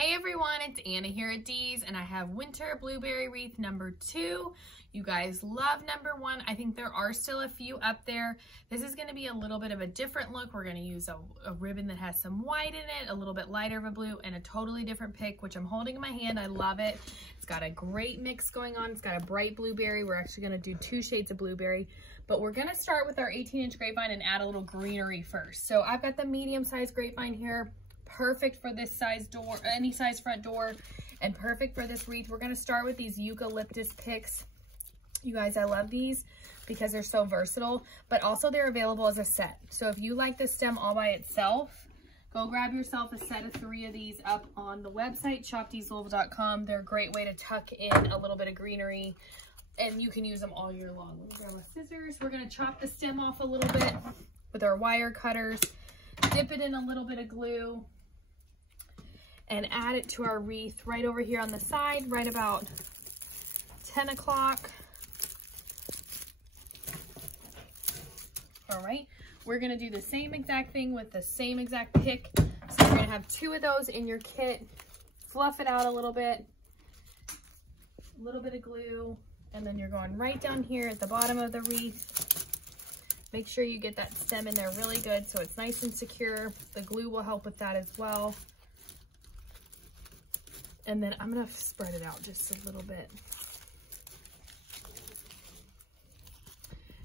Hey everyone, it's Anna here at Dee's, and I have Winter Blueberry Wreath number 2. You guys love number 1. I think there are still a few up there. This is going to be a little bit of a different look. We're going to use a ribbon that has some white in it, a little bit lighter of a blue, and a totally different pick, which I'm holding in my hand. I love it. It's got a great mix going on. It's got a bright blueberry. We're actually going to do 2 shades of blueberry, but we're going to start with our 18-inch grapevine and add a little greenery first. So I've got the medium-sized grapevine here. Perfect for this size door, any size front door, and perfect for this wreath. We're going to start with these Eucalyptus Picks. You guys, I love these because they're so versatile, but also they're available as a set. So if you like the stem all by itself, go grab yourself a set of 3 of these up on the website, shopdeeslouisville.com. They're a great way to tuck in a little bit of greenery, and you can use them all year long. Let me grab my scissors. We're going to chop the stem off a little bit with our wire cutters, dip it in a little bit of glue, and add it to our wreath right over here on the side, right about 10 o'clock. All right, we're gonna do the same exact thing with the same exact pick. So you're gonna have 2 of those in your kit. Fluff it out a little bit of glue, and then you're going right down here at the bottom of the wreath. Make sure you get that stem in there really good so it's nice and secure. The glue will help with that as well. And then I'm gonna spread it out just a little bit.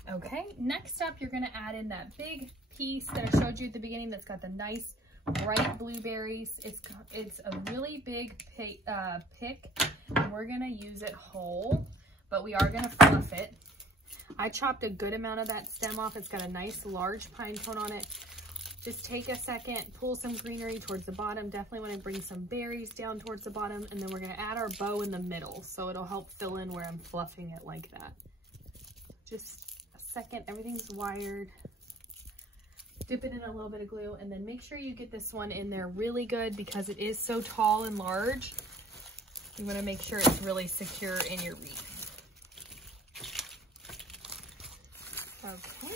Okay, next up, you're gonna add in that big piece that I showed you at the beginning that's got the nice bright blueberries. It's a really big pick, and we're gonna use it whole, but we are gonna fluff it. I chopped a good amount of that stem off. It's got a nice large pine cone on it. Just take a second, pull some greenery towards the bottom. Definitely want to bring some berries down towards the bottom, and then we're going to add our bow in the middle, so it'll help fill in where I'm fluffing it like that. Just a second, everything's wired. Dip it in a little bit of glue, and then make sure you get this one in there really good because it is so tall and large. You want to make sure it's really secure in your wreath. Okay.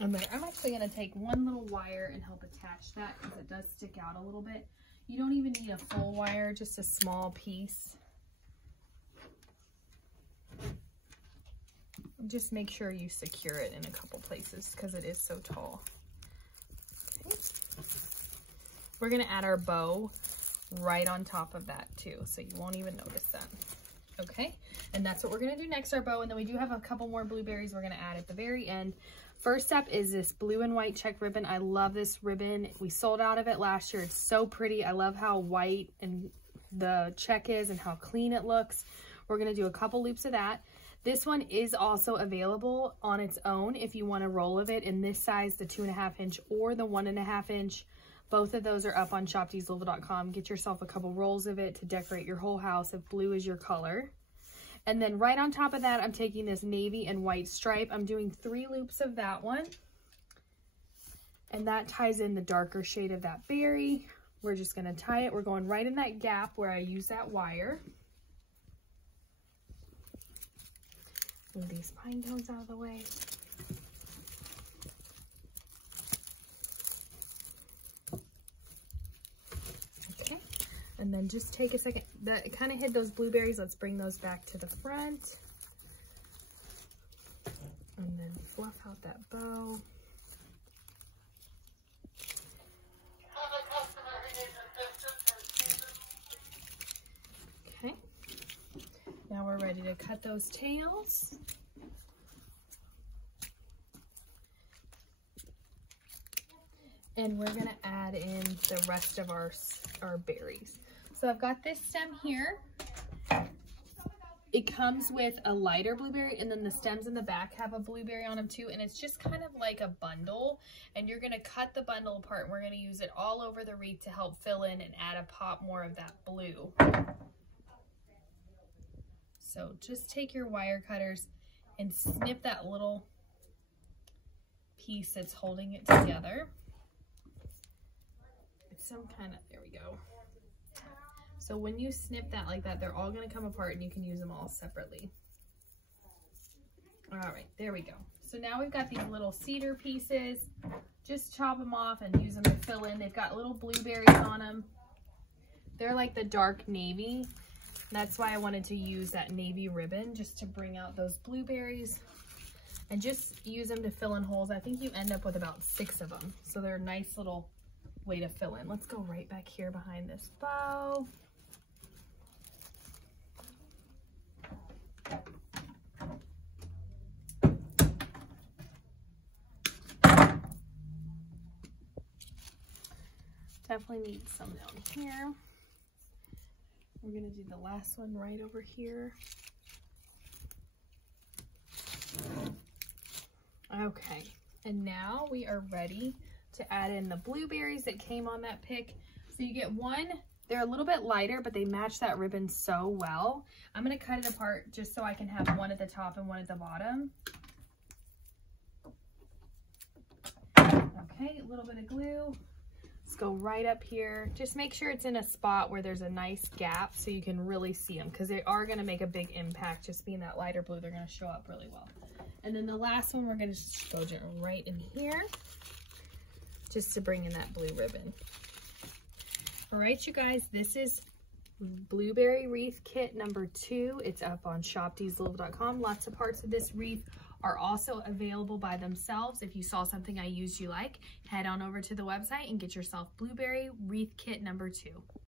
And then I'm actually going to take one little wire and help attach that because it does stick out a little bit. You don't even need a full wire, just a small piece. Just make sure you secure it in a couple places because it is so tall. Okay. We're going to add our bow right on top of that too, so you won't even notice that. Okay, and that's what we're going to do next, our bow. And then we do have a couple more blueberries we're going to add at the very end. First step is this blue and white check ribbon. I love this ribbon. We sold out of it last year. It's so pretty. I love how white and the check is and how clean it looks. We're going to do a couple loops of that. This one is also available on its own if you want a roll of it in this size, the 2.5 inch or the 1.5 inch. Both of those are up on shopdeeslouisville.com. Get yourself a couple rolls of it to decorate your whole house if blue is your color. And then right on top of that, I'm taking this navy and white stripe. I'm doing 3 loops of that one. And that ties in the darker shade of that berry. We're just gonna tie it. We're going right in that gap where I use that wire. Move these pine cones out of the way. And then just take a second, that kind of hid those blueberries. Let's bring those back to the front. And then fluff out that bow. Okay. Now we're ready to cut those tails. And we're gonna add in the rest of our berries. So I've got this stem here. It comes with a lighter blueberry, and then the stems in the back have a blueberry on them too, and it's just kind of like a bundle, and you're gonna cut the bundle apart, and we're gonna use it all over the wreath to help fill in and add a pop more of that blue. So just take your wire cutters and snip that little piece that's holding it together. Some kind of, there we go. So when you snip that like that, they're all going to come apart and you can use them all separately. All right, there we go. So now we've got these little cedar pieces. just chop them off and use them to fill in. They've got little blueberries on them. They're like the dark navy. That's why I wanted to use that navy ribbon, just to bring out those blueberries and just use them to fill in holes. I think you end up with about 6 of them. So they're a nice little way to fill in. Let's go right back here behind this bow. Definitely need some down here. We're gonna do the last one right over here. Okay, and now we are ready to add in the blueberries that came on that pick. So you get one, they're a little bit lighter, but they match that ribbon so well. I'm gonna cut it apart just so I can have one at the top and one at the bottom. Okay, a little bit of glue. Let's go right up here. Just make sure it's in a spot where there's a nice gap so you can really see them, because they are going to make a big impact. Just being that lighter blue, they're going to show up really well. And then the last one, we're going to just go right in here just to bring in that blue ribbon. All right, you guys, this is Blueberry Wreath Kit number 2. It's up on shopdeeslouisville.com. Lots of parts of this wreath are also available by themselves. If you saw something I used you like, head on over to the website and get yourself Blueberry Wreath Kit number 2.